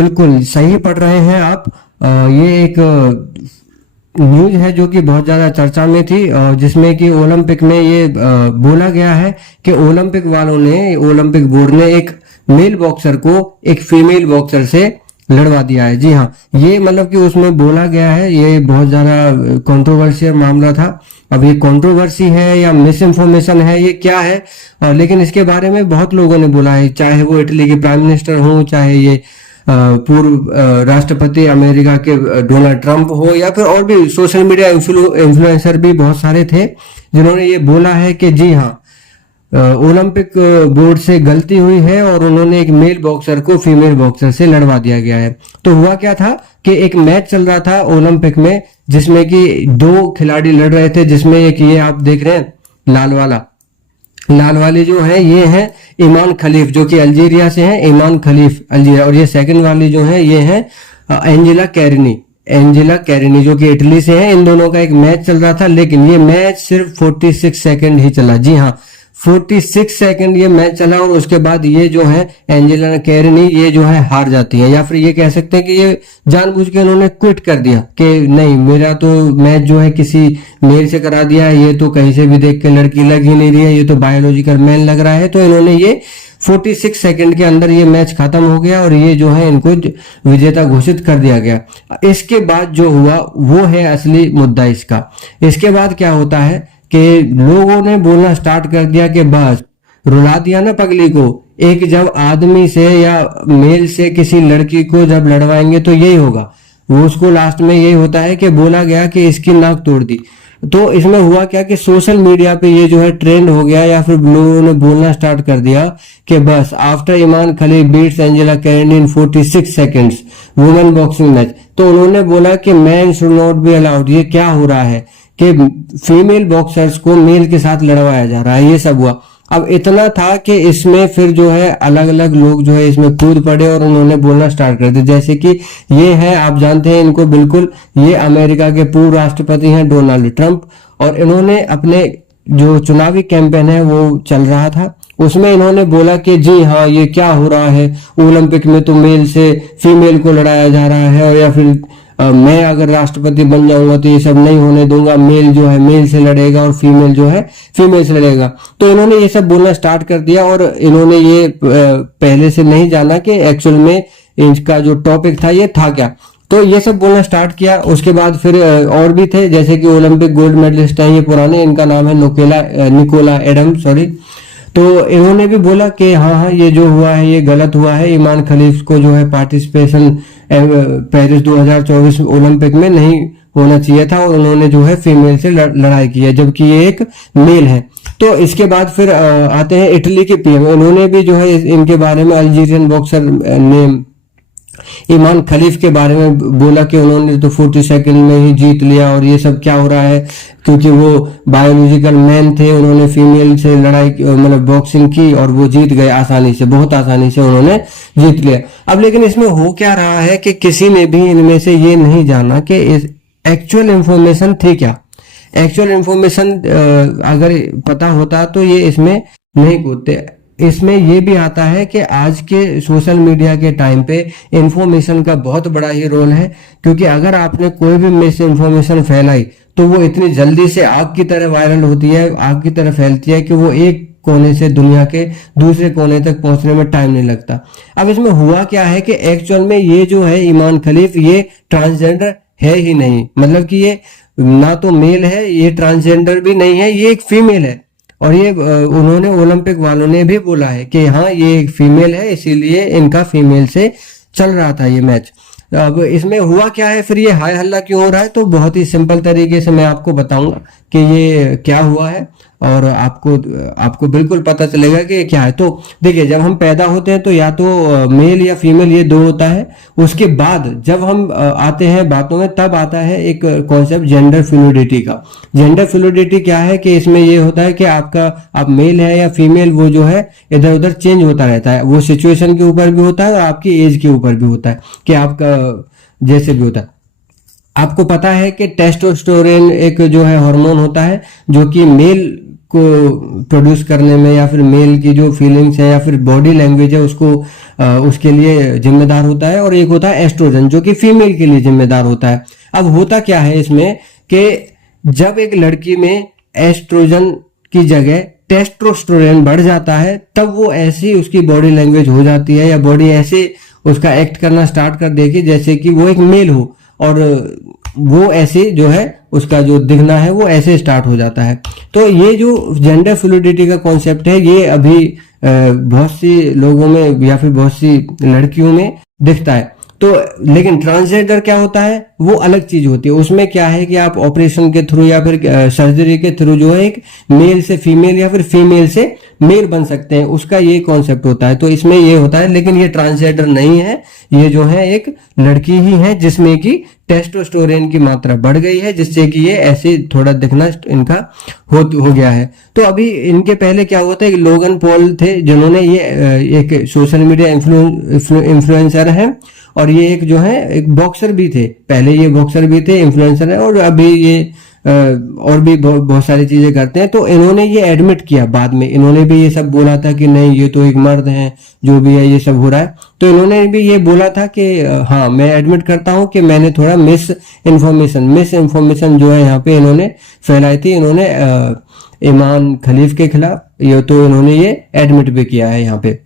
बिल्कुल सही पढ़ रहे हैं आप। ये एक न्यूज है जो कि बहुत ज़्यादा चर्चा में थी, जिसमें कि ओलंपिक में ये बोला गया है कि ओलंपिक बोर्ड ने एक मेल बॉक्सर को एक फीमेल बॉक्सर से लड़वा दिया है। जी हाँ, ये मतलब कि उसमें बोला गया है, ये बहुत ज़्यादा कंट्रोवर्शियल मामला था। अब ये कंट्रोवर्सी है या मिस इन्फॉर्मेशन है, ये क्या है? लेकिन इसके बारे में बहुत लोगों ने बोला है, चाहे वो इटली के प्राइम मिनिस्टर हो, चाहे ये पूर्व राष्ट्रपति अमेरिका के डोनाल्ड ट्रंप हो, या फिर और भी सोशल मीडिया इन्फ्लुएंसर भी बहुत सारे थे जिन्होंने ये बोला है कि जी हाँ, ओलंपिक बोर्ड से गलती हुई है और उन्होंने एक मेल बॉक्सर को फीमेल बॉक्सर से लड़वा दिया गया है। तो हुआ क्या था कि एक मैच चल रहा था ओलंपिक में, जिसमें कि दो खिलाड़ी लड़ रहे थे, जिसमें एक ये आप देख रहे हैं लाल वाले जो है ये हैं ईमान खलीफ, जो कि अल्जीरिया से हैं, ईमान खलीफ अल्जीरिया। और ये सेकंड वाली जो है ये है एंजेला कैरिनी जो कि इटली से है। इन दोनों का एक मैच चल रहा था, लेकिन ये मैच सिर्फ 46 सेकंड ही चला। जी हाँ, 46 सेकंड ये मैच चला और उसके बाद ये जो है एंजेला कैरिनी ये जो है हार जाती है, या फिर ये कह सकते हैं कि ये जानबूझ के इन्होंने क्विट कर दिया कि नहीं, मेरा तो मैच जो है किसी मेल से करा दिया है, ये तो कहीं से भी देख के लड़की लग ही नहीं रही है, ये तो बायोलॉजिकल मैन लग रहा है। तो इन्होंने ये 46 सेकंड के अंदर ये मैच खत्म हो गया और ये जो है इनको विजेता घोषित कर दिया गया। इसके बाद जो हुआ वो है असली मुद्दा इसका। इसके बाद क्या होता है कि लोगों ने बोलना स्टार्ट कर दिया कि बस रुला दिया ना पगली को, एक जब आदमी से या मेल से किसी लड़की को जब लड़वाएंगे तो यही होगा। वो उसको लास्ट में यही होता है कि बोला गया कि इसकी नाक तोड़ दी। तो इसमें हुआ क्या कि सोशल मीडिया पे ये जो है ट्रेंड हो गया, या फिर लोगों ने बोलना स्टार्ट कर दिया कि बस आफ्टर ईमान खलीफ बीट्स एंजेला कैरिनी इन 46 सेकंड्स वुमेन बॉक्सिंग मैच, तो उन्होंने बोला कि man should not be allowed. ये क्या हो रहा है कि फीमेल बॉक्सर्स को मेल के साथ लड़वाया जा रहा है, ये सब हुआ। अब इतना था कि इसमें फिर जो है अलग अलग लोग जो है इसमें कूद पड़े और उन्होंने बोलना स्टार्ट कर दिया। जैसे कि ये है, आप जानते हैं इनको बिल्कुल, ये अमेरिका के पूर्व राष्ट्रपति हैं डोनाल्ड ट्रंप, और इन्होंने अपने जो चुनावी कैंपेन है वो चल रहा था, उसमें इन्होंने बोला कि जी हाँ, ये क्या हो रहा है, ओलंपिक में तो मेल से फीमेल को लड़ाया जा रहा है, और या फिर मैं अगर राष्ट्रपति बन जाऊंगा तो ये सब नहीं होने दूंगा, मेल जो है मेल से लड़ेगा और फीमेल जो है फीमेल से लड़ेगा। तो इन्होंने ये सब बोलना स्टार्ट कर दिया और इन्होंने ये पहले से नहीं जाना कि एक्चुअल में इनका जो टॉपिक था ये था क्या। तो ये सब बोलना स्टार्ट किया। उसके बाद फिर और भी थे, जैसे कि ओलंपिक गोल्ड मेडलिस्ट हैं ये पुराने, इनका नाम है निकोला एडम, सॉरी। तो इन्होंने भी बोला कि हाँ ये जो हुआ है ये गलत हुआ है, ईमान खलीफ को जो है पार्टिसिपेशन पेरिस 2024 ओलंपिक में नहीं होना चाहिए था, और उन्होंने जो है फीमेल से लड़ाई की है, जबकि ये एक मेल है। तो इसके बाद फिर आते हैं इटली के पीएम, उन्होंने भी जो है इनके बारे में, अल्जीरियन बॉक्सर ने ईमान खलीफ के बारे में बोला कि उन्होंने तो 40 सेकंड में ही जीत लिया, और ये सब क्या हो रहा है, क्योंकि वो बायोलॉजिकल मैन थे, उन्होंने फीमेल से लड़ाई मतलब बॉक्सिंग की और वो जीत गए आसानी से, बहुत आसानी से उन्होंने जीत लिया। अब लेकिन इसमें हो क्या रहा है कि किसी ने भी इनमें से ये नहीं जाना कि एक्चुअल इंफॉर्मेशन थी क्या। एक्चुअल इंफॉर्मेशन अगर पता होता तो ये इसमें नहीं कूदते। इसमें ये भी आता है कि आज के सोशल मीडिया के टाइम पे इंफॉर्मेशन का बहुत बड़ा ही रोल है, क्योंकि अगर आपने कोई भी मिस इंफॉर्मेशन फैलाई तो वो इतनी जल्दी से आग की तरह वायरल होती है, आग की तरह फैलती है कि वो एक कोने से दुनिया के दूसरे कोने तक पहुंचने में टाइम नहीं लगता। अब इसमें हुआ क्या है कि एक्चुअल में ये जो है ईमान खलीफ ये ट्रांसजेंडर है ही नहीं, मतलब कि ये ना तो मेल है, ये ट्रांसजेंडर भी नहीं है, ये एक फीमेल है। और ये उन्होंने ओलंपिक वालों ने भी बोला है कि हाँ ये एक फीमेल है, इसीलिए इनका फीमेल से चल रहा था ये मैच। अब इसमें हुआ क्या है, फिर ये हाय हल्ला क्यों हो रहा है, तो बहुत ही सिंपल तरीके से मैं आपको बताऊंगा कि ये क्या हुआ है, और आपको बिल्कुल पता चलेगा कि क्या है। तो देखिए, जब हम पैदा होते हैं तो या तो मेल या फीमेल ये दो होता है। उसके बाद जब हम आते हैं बातों में, तब आता है एक कॉन्सेप्ट जेंडर फ्लूइडिटी का। जेंडर फ्लूइडिटी क्या है कि इसमें ये होता है कि आप मेल है या फीमेल, वो जो है इधर उधर चेंज होता रहता है, वो सिचुएशन के ऊपर भी होता है और आपकी एज के ऊपर भी होता है, कि आपका जैसे भी होता है। आपको पता है कि टेस्टोस्टेरोन एक जो है हार्मोन होता है जो कि मेल को प्रोड्यूस करने में, या फिर मेल की जो फीलिंग्स है या फिर बॉडी लैंग्वेज है उसको उसके लिए जिम्मेदार होता है, और एक होता है एस्ट्रोजन जो कि फीमेल के लिए जिम्मेदार होता है। अब होता क्या है इसमें कि जब एक लड़की में एस्ट्रोजन की जगह टेस्टोस्टेरोन बढ़ जाता है, तब वो ऐसी उसकी बॉडी लैंग्वेज हो जाती है, या बॉडी ऐसे उसका एक्ट करना स्टार्ट कर देगी जैसे कि वो एक मेल हो, और वो ऐसे जो है उसका जो दिखना है वो ऐसे स्टार्ट हो जाता है। तो ये जो जेंडर फ्लूइडिटी का कॉन्सेप्ट है, ये अभी बहुत सी लोगों में या फिर बहुत सी लड़कियों में दिखता है। तो लेकिन ट्रांसजेंडर क्या होता है, वो अलग चीज होती है। उसमें क्या है कि आप ऑपरेशन के थ्रू या फिर सर्जरी के थ्रू जो है एक मेल से फीमेल या फिर फीमेल से मेल बन सकते हैं, उसका ये कॉन्सेप्ट होता है। तो इसमें ये होता है, लेकिन ये ट्रांसजेंडर नहीं है, ये जो है एक लड़की ही है जिसमें कि टेस्टोस्टेरोन की मात्रा बढ़ गई है, जिससे कि ये ऐसे थोड़ा दिखना इनका हो गया है। तो अभी इनके पहले क्या हुआ था, एक लोगन पॉल थे जिन्होंने ये एक सोशल मीडिया इन्फ्लुएंसर है, और ये एक जो है एक बॉक्सर भी थे, पहले ये बॉक्सर भी थे, इन्फ्लुएंसर है, और अभी ये और भी बहुत सारी चीजें करते हैं। तो इन्होंने ये एडमिट किया बाद में, इन्होंने भी ये सब बोला था कि नहीं ये तो एक मर्द है, जो भी है ये सब हो रहा है। तो इन्होंने भी ये बोला था कि हाँ मैं एडमिट करता हूँ कि मैंने थोड़ा मिस इन्फॉर्मेशन जो है यहाँ पे इन्होंने फैलाई थी, इन्होंने ईमान खलीफ के खिलाफ, ये तो इन्होंने ये एडमिट भी किया है यहाँ पे।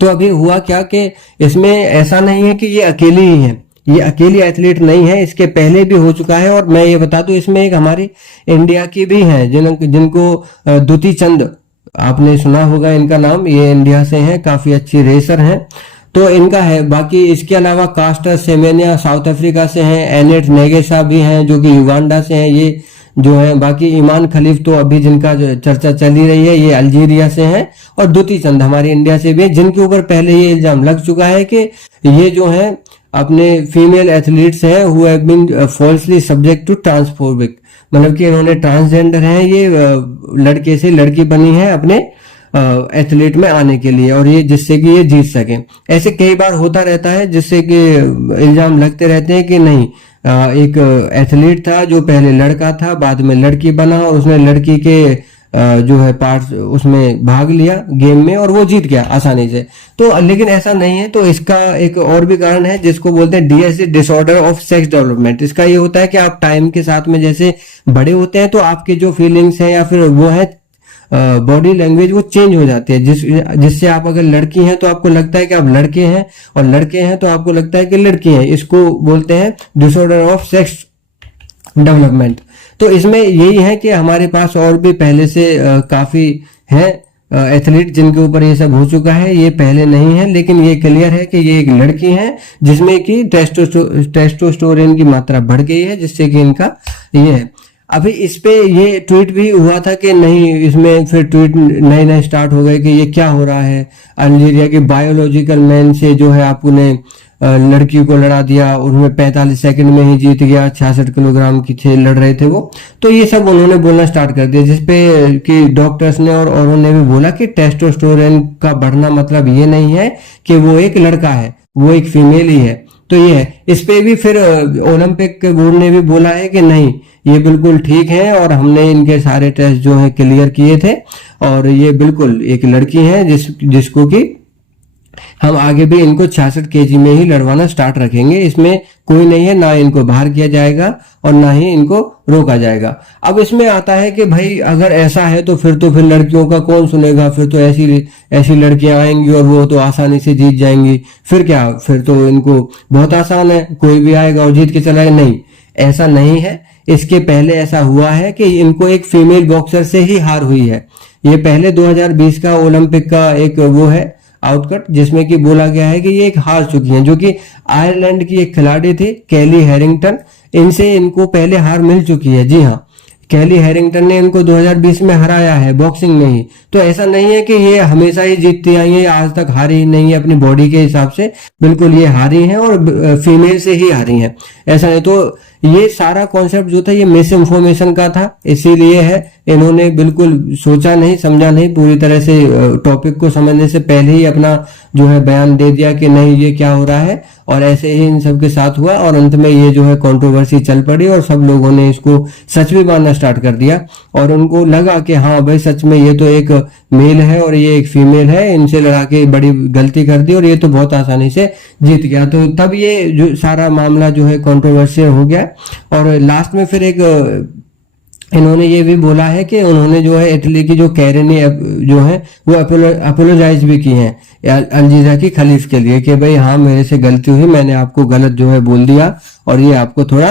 तो अभी हुआ क्या कि इसमें ऐसा नहीं है कि ये अकेली ही है, ये अकेली एथलीट नहीं है, इसके पहले भी हो चुका है। और मैं ये बता दूं, इसमें एक हमारी इंडिया की भी है जिनको दुती चंद, आपने सुना होगा इनका नाम, ये इंडिया से हैं, काफी अच्छी रेसर हैं, तो इनका है। बाकी इसके अलावा कास्टर सेमेनिया साउथ अफ्रीका से हैं, एनेट नेगेसा भी हैं जो कि युगांडा से हैं, ये जो है। बाकी ईमान खलीफ तो अभी जिनका जो चर्चा चल ही रही है, ये अल्जीरिया से हैं, और दुती चंद हमारी इंडिया से भी है, जिनके ऊपर पहले ये इल्जाम लग चुका है कि ये जो है अपने फीमेल एथलीट्स हैं who have been falsely subject to transphobic, मतलब कि इन्होंने ट्रांसजेंडर हैं, ये लड़के से लड़की बनी है अपने एथलीट में आने के लिए, और ये जिससे कि ये जीत सके। ऐसे कई बार होता रहता है जिससे कि इल्जाम लगते रहते हैं कि नहीं एक एथलीट था जो पहले लड़का था, बाद में लड़की बना, और उसने लड़की के जो है पार्ट उसमें भाग लिया गेम में, और वो जीत गया आसानी से। तो लेकिन ऐसा नहीं है। तो इसका एक और भी कारण है जिसको बोलते हैं DSD, disorder of sex development. इसका ये होता है कि आप टाइम के साथ में जैसे बड़े होते हैं तो आपके जो फीलिंग्स हैं या फिर वो है बॉडी लैंग्वेज वो चेंज हो जाती है, जिससे आप अगर लड़की हैं तो आपको लगता है कि आप लड़के हैं, और लड़के हैं तो आपको लगता है कि लड़की हैं। इसको बोलते हैं डिसऑर्डर ऑफ सेक्स डेवलपमेंट। तो इसमें यही है कि हमारे पास और भी पहले से काफी हैं एथलीट जिनके ऊपर ये सब हो चुका है, ये पहले नहीं है, लेकिन ये क्लियर है कि ये एक लड़की है जिसमें कि टेस्टोस्टेरोन की मात्रा बढ़ गई है, जिससे कि इनका ये है। अभी इस पे ये ट्वीट भी हुआ था कि नहीं, इसमें फिर ट्वीट नए नए स्टार्ट हो गए कि ये क्या हो रहा है, अल्जीरिया के बायोलॉजिकल मैन से जो है आपने लड़की को लड़ा दिया, उनमें 45 सेकंड में ही जीत गया, 66 किलोग्राम की थे लड़ रहे थे वो। तो ये सब उन्होंने बोलना स्टार्ट कर दिया, जिसपे कि डॉक्टर्स ने और औरों ने भी बोला कि टेस्टोस्टेरोन का बढ़ना मतलब ये नहीं है कि वो एक लड़का है, वो एक फीमेल ही है। तो ये है। इस पे भी फिर ओलंपिक बोर्ड ने भी बोला है कि नहीं ये बिल्कुल ठीक है, और हमने इनके सारे टेस्ट जो है क्लियर किए थे, और ये बिल्कुल एक लड़की है जिसको कि हम आगे भी इनको 66 केजी में ही लड़वाना स्टार्ट रखेंगे। इसमें कोई नहीं है, ना इनको बाहर किया जाएगा और ना ही इनको रोका जाएगा। अब इसमें आता है कि भाई अगर ऐसा है तो फिर लड़कियों का कौन सुनेगा, फिर तो ऐसी लड़कियां आएंगी और वो तो आसानी से जीत जाएंगी, फिर क्या, फिर तो इनको बहुत आसान है, कोई भी आएगा और जीत के चला जाएगा। नहीं, ऐसा नहीं है। इसके पहले ऐसा हुआ है कि इनको एक फीमेल बॉक्सर से ही हार हुई है। ये पहले 2020 का ओलंपिक का एक वो है आउटकट, जिसमें कि बोला गया है कि ये एक हार चुकी हैं, जो कि आयरलैंड की एक खिलाड़ी थी कैली हैरिंगटन, इनसे इनको पहले हार मिल चुकी है। जी हाँ, कैली हैरिंगटन ने इनको 2020 में हराया है बॉक्सिंग में ही। तो ऐसा नहीं है कि ये हमेशा ही जीतती आई है, आज तक हारी ही नहीं है अपनी बॉडी के हिसाब से, बिल्कुल ये हारी हैं और फीमेल से ही हारी हैं, ऐसा नहीं। तो ये सारा कॉन्सेप्ट जो था ये मिस इन्फॉर्मेशन का था, इसीलिए है इन्होंने बिल्कुल सोचा नहीं समझा नहीं, पूरी तरह से टॉपिक को समझने से पहले ही अपना जो है बयान दे दिया कि नहीं ये क्या हो रहा है, और ऐसे ही इन सब के साथ हुआ और अंत में ये जो है कंट्रोवर्सी चल पड़ी और सब लोगों ने इसको सच भी मानना स्टार्ट कर दिया और उनको लगा कि हाँ भाई सच में ये तो एक मेल है और ये एक फीमेल है, इनसे लड़ा के बड़ी गलती कर दी और ये तो बहुत आसानी से जीत गया। तो तब ये जो सारा मामला जो है कंट्रोवर्शियल हो गया और लास्ट में फिर एक इन्होंने ये भी बोला है कि उन्होंने जो है इटली की जो कैरेनी जो है वो अपोलोजाइज भी की हैं अलजीजा की खलीफ के लिए कि भाई हाँ मेरे से गलती हुई, मैंने आपको गलत जो है बोल दिया और ये आपको थोड़ा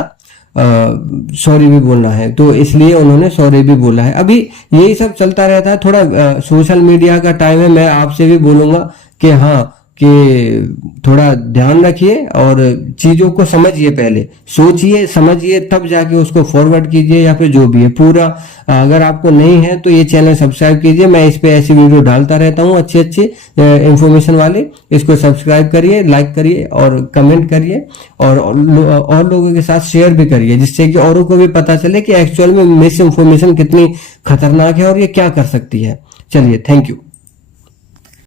सॉरी भी बोलना है, तो इसलिए उन्होंने सॉरी भी बोला है। अभी यही सब चलता रहता है, थोड़ा सोशल मीडिया का टाइम है, मैं आपसे भी बोलूंगा कि हाँ कि थोड़ा ध्यान रखिए और चीजों को समझिए, पहले सोचिए समझिए तब जाके उसको फॉरवर्ड कीजिए या फिर जो भी है पूरा। अगर आपको नहीं है तो ये चैनल सब्सक्राइब कीजिए, मैं इस पे ऐसी वीडियो डालता रहता हूँ अच्छी अच्छी इंफॉर्मेशन वाली। इसको सब्सक्राइब करिए, लाइक करिए और कमेंट करिए और लोगों के साथ शेयर भी करिए, जिससे कि औरों को भी पता चले कि एक्चुअल में मिस इन्फॉर्मेशन कितनी खतरनाक है और ये क्या कर सकती है। चलिए, थैंक यू।